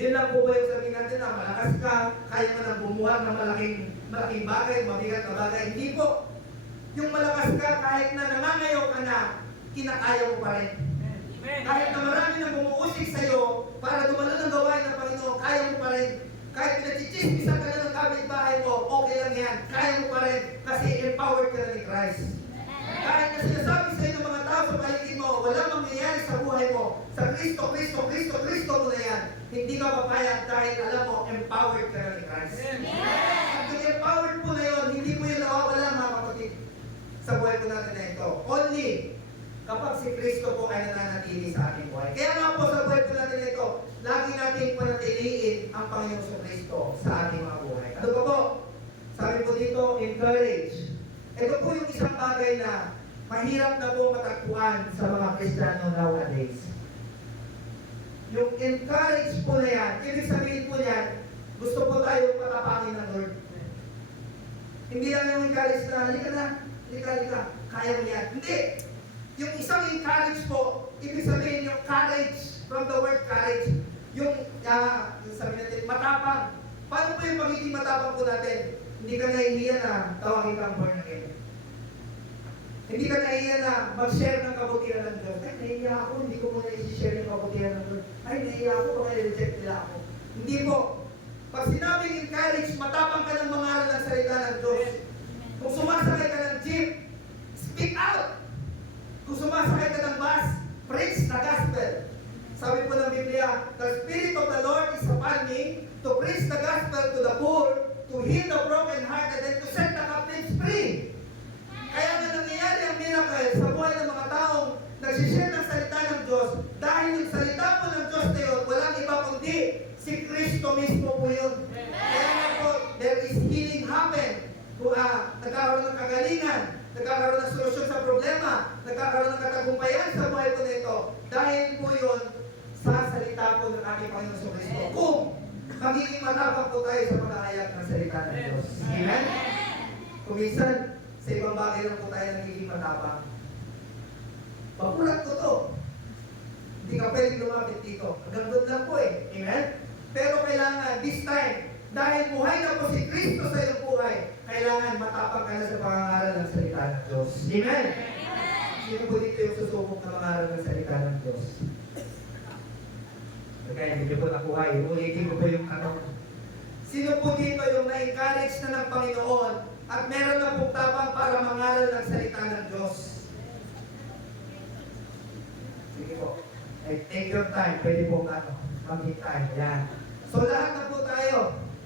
Yun lang po ba yung sabihin natin na malakas ka, kaya mo nang bumuhat ng malaking bagay, mabigat na bagay? Hindi po. Yung malakas ka, kahit na nangangayaw ka na, kinakaya mo pa rin. Kahit na marami nang bumuusik sa'yo para dumalo ng gawain ng Panginoon, kaya mo pa rin. Kahit pinagchichismisan ka na ng kapitbahay mo, okay lang yan. Kaya mo pa rin kasi empowered ka na ni Christ. Kahit na sinasabi sa'yo ng mga tao sa paligid mo, walang mangyayari sa buhay mo. Sa Kristo, Kristo, Kristo, Kristo mo na yan. Hindi ka papayag dahil alam mo, empowered ka na ni Christ. At yung empowered po na yun, hindi po yun nawawala mga kapatid sa buhay po natin na ito. Only kapag si Kristo po ay nananatili sa ating buhay. Kaya nga po sa buhay po natin na ito, lagi natin panatiliin ang Panginoon sa Kristo sa ating mga buhay. Ano pa po? Sabi po dito, encourage. Ito po yung isang bagay na mahirap na po matagpuan sa mga Kristiyano nowadays. Yung encourage po na yan, ibig sabihin po yan, gusto po tayo patapangin ng Lord. Hindi lang yung encourage na, halika, kaya mo yan. Hindi. Yung isang encourage po, ibig sabihin yung courage, from the word courage, yung sabi natin, matapang. Paano po yung magiging matapang po natin? Hindi ka nahihiya na tawagin kang born again. Hindi ka nahihiya na mag-share ng kabutihan ng Diyos. Ay, nahihiya ako, hindi ko muna i-share yung kabutihan ng Diyos. Ay, nahihiya ako, baka i-reject nila ako. Hindi po. Pag sinabing encourage, matapang ka ng mangaral ng salita ng Diyos. Kung sumasakay ka ng jeep, speak out. Kung sumasakay ka ng bus, preach the gospel. Sabi po ng Biblia, the Spirit of the Lord is upon me to preach the gospel to the poor, to heal the broken-hearted, and to set the captives free. Kaya nga nangyayari ang miracle sa buhay ng mga taong nagsishare ng salita ng Diyos dahil yung salita po ng Diyos na yun, walang iba kundi si Kristo mismo po yun. Kaya nga po, there is healing happen. Nagkakaroon ng kagalingan, nagkakaroon ng solusyon sa problema, nagkakaroon ng katagumpayan sa buhay po nito. Dahil po yun sa salita po ng ating Panginoon sa Kristo. Kung magiging matapang po tayo sa pag-aayat ng salita ng Diyos. Amen? Kung minsan, sa ibang bagay lang po tayo nagiging matapang. Magulat ko to. Hindi ka pwedeng lumapit dito. Hanggang doon lang po eh. Amen? Pero kailangan, this time, dahil buhay na po si Kristo sa iyong buhay, kailangan matapang ka na sa pangangaral ng salita ng Diyos. Amen? Sino po dito yung susubok na mangaral ng salita ng Diyos? Okay, hindi po nakuha. Ulitin ko po yung tanong. Sino po dito yung na-encourage na ng Panginoon at meron na pong tapang para mangaral ng salita ng Diyos? Sige po. Take your time. Pwede po maghintay. Yan. So lahat na po tayo.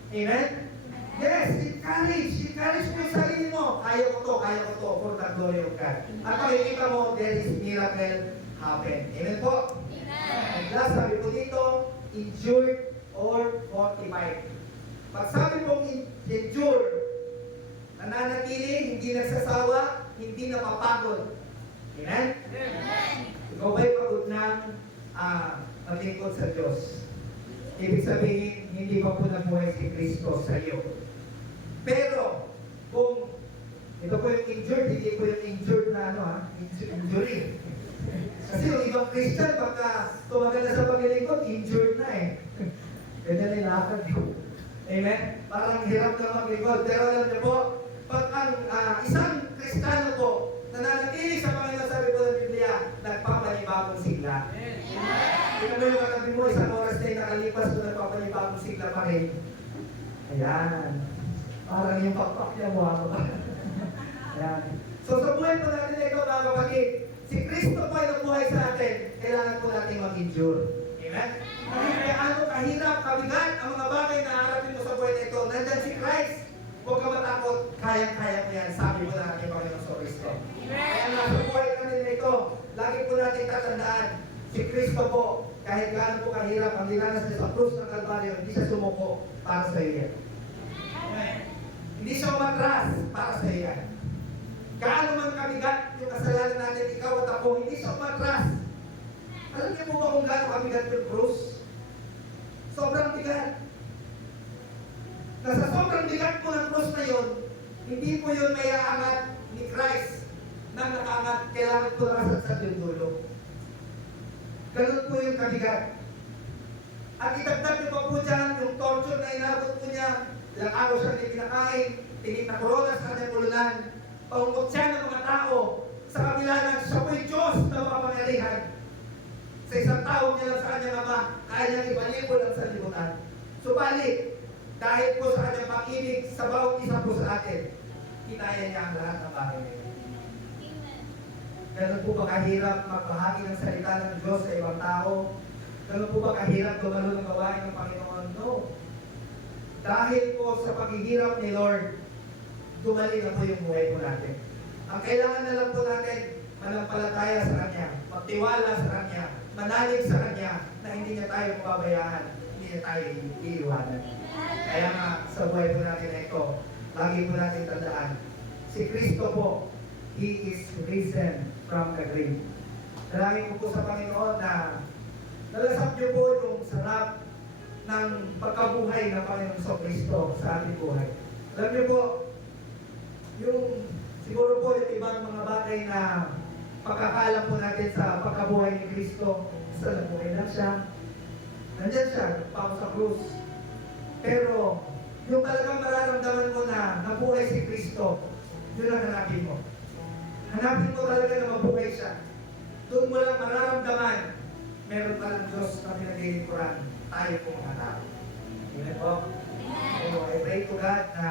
Amen? Yes, encourage. Encourage mo yung sarili mo. Kaya ko to for the glory of God. At makikita mo, there is miracle happen. Amen po? Amen. Last, sabi po dito, endured or fortified. Pag sabi pong endure, nananatili, hindi nagsasawa, hindi napapagod. Amen? Amen. Ikaw ba'y pagod ng maglingkod sa Diyos? Ibig sabihin, hindi pa po nabuhay si Kristo sa iyo. Pero, kung ito po yung injured, hindi po yung injured na injury. Kasi yung ibang Christian, pagka tumagal na sa paglilingkod, injured na eh. Ganyan na ilakad yun. Amen? Parang hirap na maglingkod. Pero alam niyo po, pag ang isang Kristiyano po, nananatili sa Panginoon, sabi po ng Biblia, nagpapanibagong sigla. Tingnan mo yung katabi mo, isang oras na yung nakalipas kung nagpapanibagong sigla pa rin. Ayan. Parang yung pakpak niya mo ako. Ayan. So sa buhay po natin na ito, mga kapatid, si Kristo po ay nabuhay sa atin, kailangan po natin mag-endure. Amen? Kaya ano kahirap, kabigat, ang mga bagay na harapin mo sa buhay na ito, nandyan si Christ. Huwag ka matakot, kayang-kaya mo yan, sabi po na ating Panginoon sa Kristo. Kaya nga sa buhay natin na ito, lagi po natin tatandaan, si Kristo po, kahit gaano po kahirap, ang dinanas niya sa krus ng Kalbaryo, hindi siya sumuko para sa iyo. Hindi siya umatras para sa iyo. Gaano man kabigat yung kasalanan natin, ikaw at ako, hindi siya matras. Alam niyo po ba kung gaano kabigat yung krus? Sobrang bigat. Nasa sobrang bigat po ng krus na yun, hindi po yun may aangat ni Christ na nakaangat, kailangan po nakasagsak yung dulo. Ganun po yung kabigat. At itagdag niyo pa po dyan, yung torture na inabot po niya, ilang araw siya hindi kinakain, tingin na corona sa kanyang ulunan, paungot siya ng mga tao, sa kabila ng siya po yung Diyos na makapangyarihan. Sa isang tao niya lang sa kanyang ama, kaya niyang ipalipol ang sanlibutan. Subalit, dahil po sa kanyang pag-ibig sa bawat isa po sa atin, kinaya niya ang lahat ng bagay na ito. Ganun po ba kahirap magbahagi ng salita ng Diyos sa ibang tao? Ganun po ba kahirap gumalo ng gawain ng Panginoon? No. Dahil po sa paghihirap ni Lord, dumali na po yung buhay po natin. Ang kailangan na lang po natin, manampalataya sa Kanya, magtiwala sa Kanya, manalig sa Kanya, na hindi niya tayo mababayaan, hindi niya tayo iiwanan. Kaya nga, sa buhay po natin na ito, lagi po natin tandaan, si Kristo po, He is risen from the grave. Dalangin ko po sa Panginoon na nalasap niyo po yung sarap ng pagkabuhay ng Panginoon sa Kristo sa ating buhay. Alam niyo po, yung siguro po yung ibang mga bagay na pagkakaalam po natin sa pagkabuhay ni Kristo, sa nabuhay lang siya, nandyan siya, nagpako sa krus. Pero yung talagang mararamdaman mo na nabuhay si Kristo, yun ang hanapin mo. Hanapin mo talaga na mabuhay siya. Doon mo lang mararamdaman, meron palang Diyos na pinaglilingkuran tayo po mga tao. Amen po? So, I pray to God na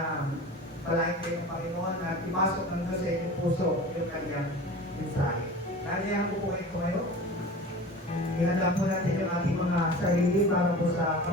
palain kayo ng Panginoon at ipasok ng Diyos sa inyong puso yung kanyang mensahe. Naniyahan ko po kayo. Ihanda po natin yung ating mga sarili para po sa